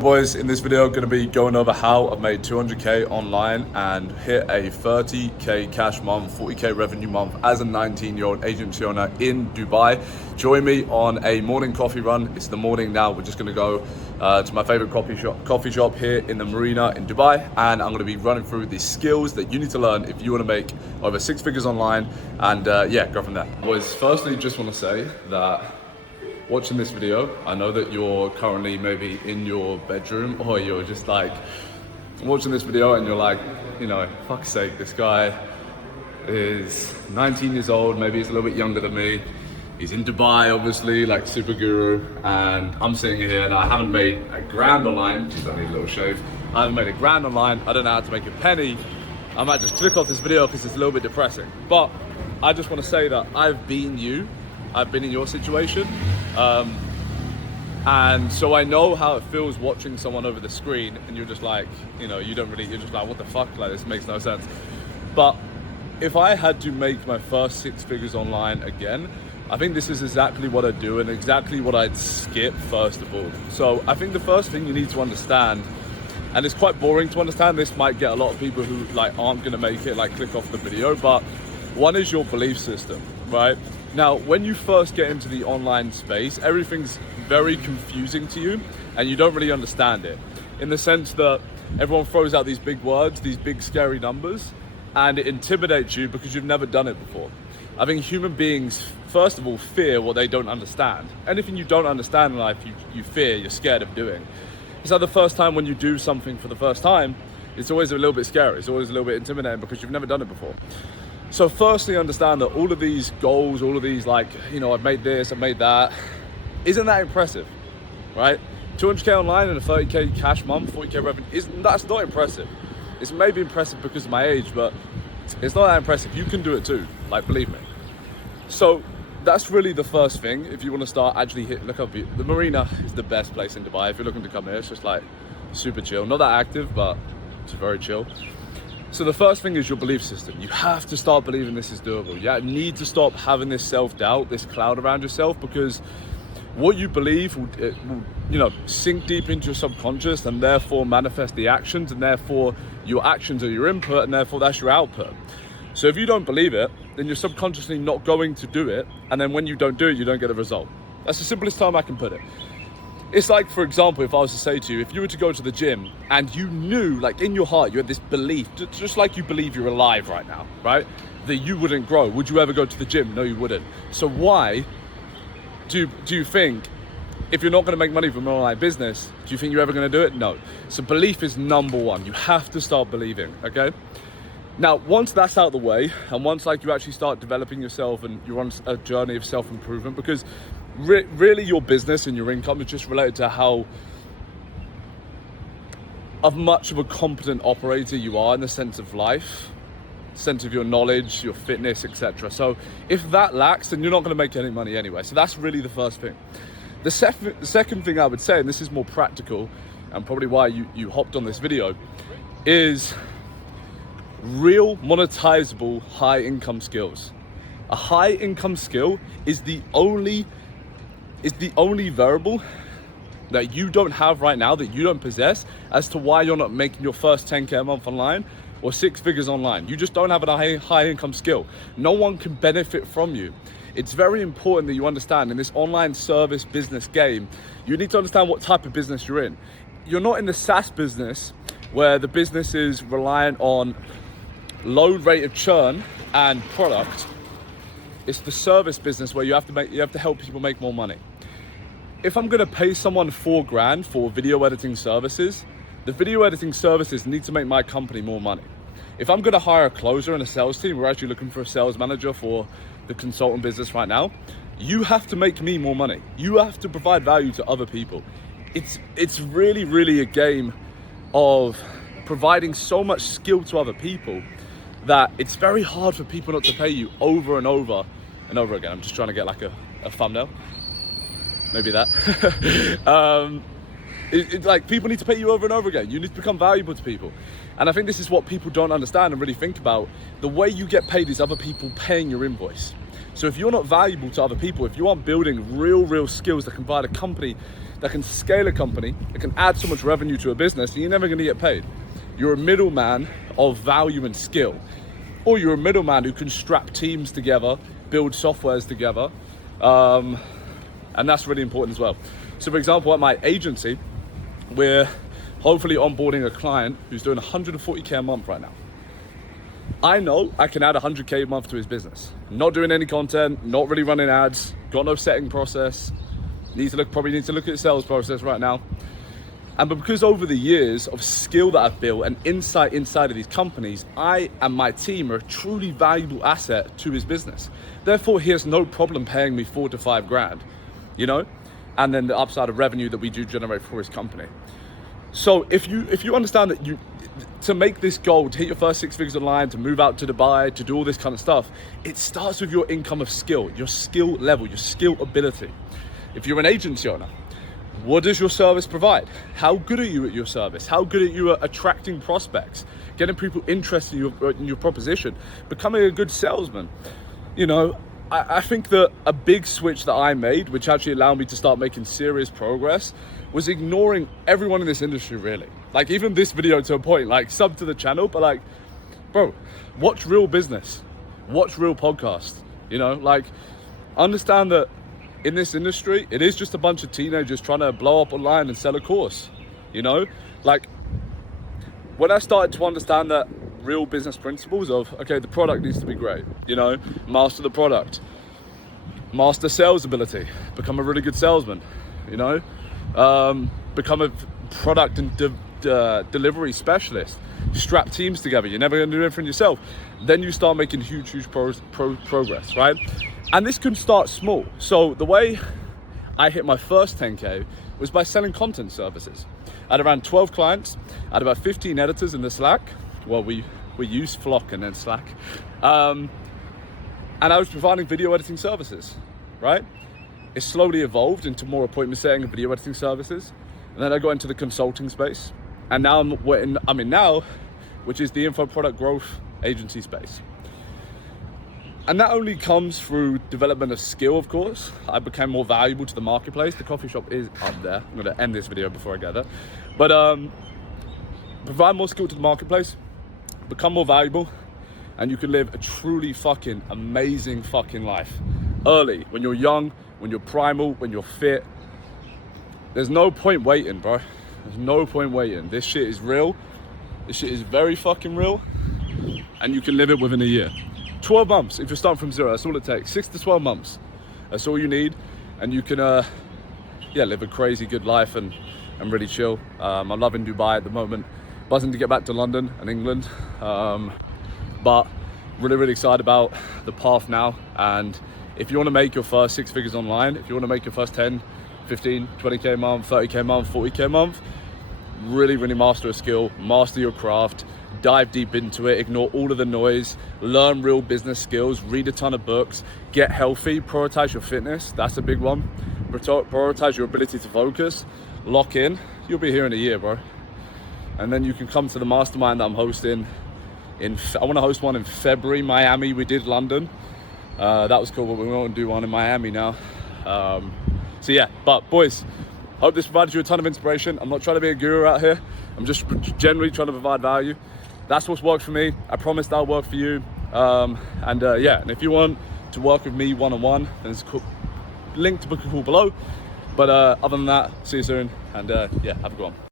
Boys, in this video, going to be going over how I've made 200k online and hit a 30k cash month, 40k revenue month as a 19-year-old agency owner in Dubai. Join me on a morning coffee run. It's the morning now. We're just going to go to my favorite coffee shop here in the Marina in Dubai, and I'm going to be running through the skills that you need to learn if you want to make over 6 figures online, and yeah, go from there. Boys, firstly, just want to say that watching this video, I know that you're currently maybe in your bedroom, or you're just like watching this video and you're like, you know, fuck's sake, this guy is 19 years old, maybe he's a little bit younger than me. He's in Dubai, obviously, like super guru, and I'm sitting here and I haven't made a grand online. Geez, I need a little shave. I haven't made a grand online. I don't know how to make a penny. I might just click off this video because it's a little bit depressing. But I just want to say that I've been in your situation. And so I know how it feels watching someone over the screen and you're just like, you know, you're just like, what the fuck, like this makes no sense. But if I had to make my first 6 figures online again, I think this is exactly what I'd do and exactly what I'd skip first of all. So I think the first thing you need to understand, and it's quite boring to understand, this might get a lot of people who like aren't gonna make it, like click off the video, but one is your belief system, right? Now, when you first get into the online space, everything's very confusing to you and you don't really understand it, in the sense that everyone throws out these big words, these big scary numbers, and it intimidates you because you've never done it before. I think human beings, first of all, fear what they don't understand. Anything you don't understand in life, you fear, you're scared of doing. So the first time when you do something for the first time, it's always a little bit scary, it's always a little bit intimidating because you've never done it before. So firstly, understand that all of these goals, all of these like, you know, I've made this, I've made that, isn't that impressive, right? 200k online and a 30k cash month, 40k revenue, that's not impressive. It's maybe impressive because of my age, but it's not that impressive. You can do it too, like, believe me. So that's really the first thing. If you want to start actually look up, the Marina is the best place in Dubai. If you're looking to come here, it's just like super chill. Not that active, but it's very chill. So the first thing is your belief system. You have to start believing this is doable. You need to stop having this self-doubt, this cloud around yourself, because what you believe will, you know, sink deep into your subconscious and therefore manifest the actions, and therefore your actions are your input and therefore that's your output. So if you don't believe it, then you're subconsciously not going to do it, and then when you don't do it, you don't get a result. That's the simplest time I can put it. It's like, for example, if I was to say to you, if you were to go to the gym and you knew, like in your heart, you had this belief, just like you believe you're alive right now, right? That you wouldn't grow. Would you ever go to the gym? No, you wouldn't. So why do you think, if you're not going to make money from an online business, do you think you're ever going to do it? No. So belief is number one. You have to start believing, okay? Now, once that's out of the way, and once like you actually start developing yourself and you're on a journey of self-improvement, because really your business and your income is just related to how much of a competent operator you are in the sense of life, sense of your knowledge, your fitness, etc. So if that lacks, then you're not going to make any money anyway. So that's really the first thing. The second thing I would say, and this is more practical and probably why you hopped on this video, is real monetizable high income skills. A high income skill is the only variable that you don't have right now, that you don't possess, as to why you're not making your first 10k a month online or 6 figures online. You just don't have a high income skill. No one can benefit from you. It's very important that you understand in this online service business game, you need to understand what type of business you're in. You're not in the SaaS business where the business is reliant on low rate of churn and product. It's the service business where you have to help people make more money. If I'm gonna pay someone $4,000 for video editing services, the video editing services need to make my company more money. If I'm gonna hire a closer and a sales team, we're actually looking for a sales manager for the consultant business right now, you have to make me more money. You have to provide value to other people. It's really, really a game of providing so much skill to other people that it's very hard for people not to pay you over and over and over again. I'm just trying to get like a thumbnail. Maybe that. Like people need to pay you over and over again. You need to become valuable to people. And I think this is what people don't understand and really think about. The way you get paid is other people paying your invoice. So if you're not valuable to other people, if you aren't building real skills that can provide a company that can scale a company, that can add so much revenue to a business, and you're never gonna get paid. You're a middleman of value and skill. Or you're a middleman who can strap teams together, build softwares together, and that's really important as well. So for example, at my agency, we're hopefully onboarding a client who's doing 140K a month right now. I know I can add 100K a month to his business. Not doing any content, not really running ads, got no setting process. Probably need to look at the sales process right now. And because over the years of skill that I've built and insight inside of these companies, I and my team are a truly valuable asset to his business. Therefore, he has no problem paying me 4 to 5 grand, you know? And then the upside of revenue that we do generate for his company. So if you understand that to make this goal, to hit your first 6 figures online, to move out to Dubai, to do all this kind of stuff, it starts with your income of skill, your skill level, your skill ability. If you're an agency owner, what does your service provide? How good are you at your service? How good are you at attracting prospects, getting people interested in your proposition, becoming a good salesman? You know, I think that a big switch that I made, which actually allowed me to start making serious progress, was ignoring everyone in this industry, really. Like even this video to a point, like sub to the channel, but like, bro, watch real business, watch real podcasts, you know, like understand that in this industry, it is just a bunch of teenagers trying to blow up online and sell a course, you know? Like, when I started to understand that real business principles of, okay, the product needs to be great, you know? Master the product, master sales ability, become a really good salesman, you know? Become a product and delivery specialist, strap teams together, you're never gonna do anything yourself. Then you start making huge progress, right? And this can start small. So the way I hit my first 10K was by selling content services. I had around 12 clients, I had about 15 editors in the Slack. Well, we use Flock and then Slack. And I was providing video editing services, right? It slowly evolved into more appointment setting and video editing services. And then I got into the consulting space. And now I'm in now, which is the info product growth agency space. And that only comes through development of skill, of course. I became more valuable to the marketplace. The coffee shop is up there. I'm gonna end this video before I get there. But provide more skill to the marketplace, become more valuable, and you can live a truly fucking amazing fucking life. Early, when you're young, when you're primal, when you're fit. There's no point waiting, bro. There's no point waiting. This shit is real. This shit is very fucking real. And you can live it within a year. 12 months, if you're starting from zero, that's all it takes. 6 to 12 months, that's all you need. And you can, live a crazy good life and really chill. I'm loving Dubai at the moment. Buzzing to get back to London and England. But really, really excited about the path now. And if you want to make your first 6 figures online, if you want to make your first 10, 15, 20K a month, 30K a month, 40K a month, really, really master a skill, master your craft, dive deep into it, ignore all of the noise, learn real business skills, read a ton of books, get healthy, prioritize your fitness, that's a big one. Prioritize your ability to focus, lock in, you'll be here in a year, bro. And then you can come to the mastermind that I'm hosting I want to host one in February, Miami, we did London. That was cool, but we won't do one in Miami now. So yeah, but boys, hope this provided you a ton of inspiration. I'm not trying to be a guru out here. I'm just generally trying to provide value. That's what's worked for me. I promise that'll work for you. And if you want to work with me one-on-one, then there's a link to book a call below. But other than that, see you soon. And have a good one.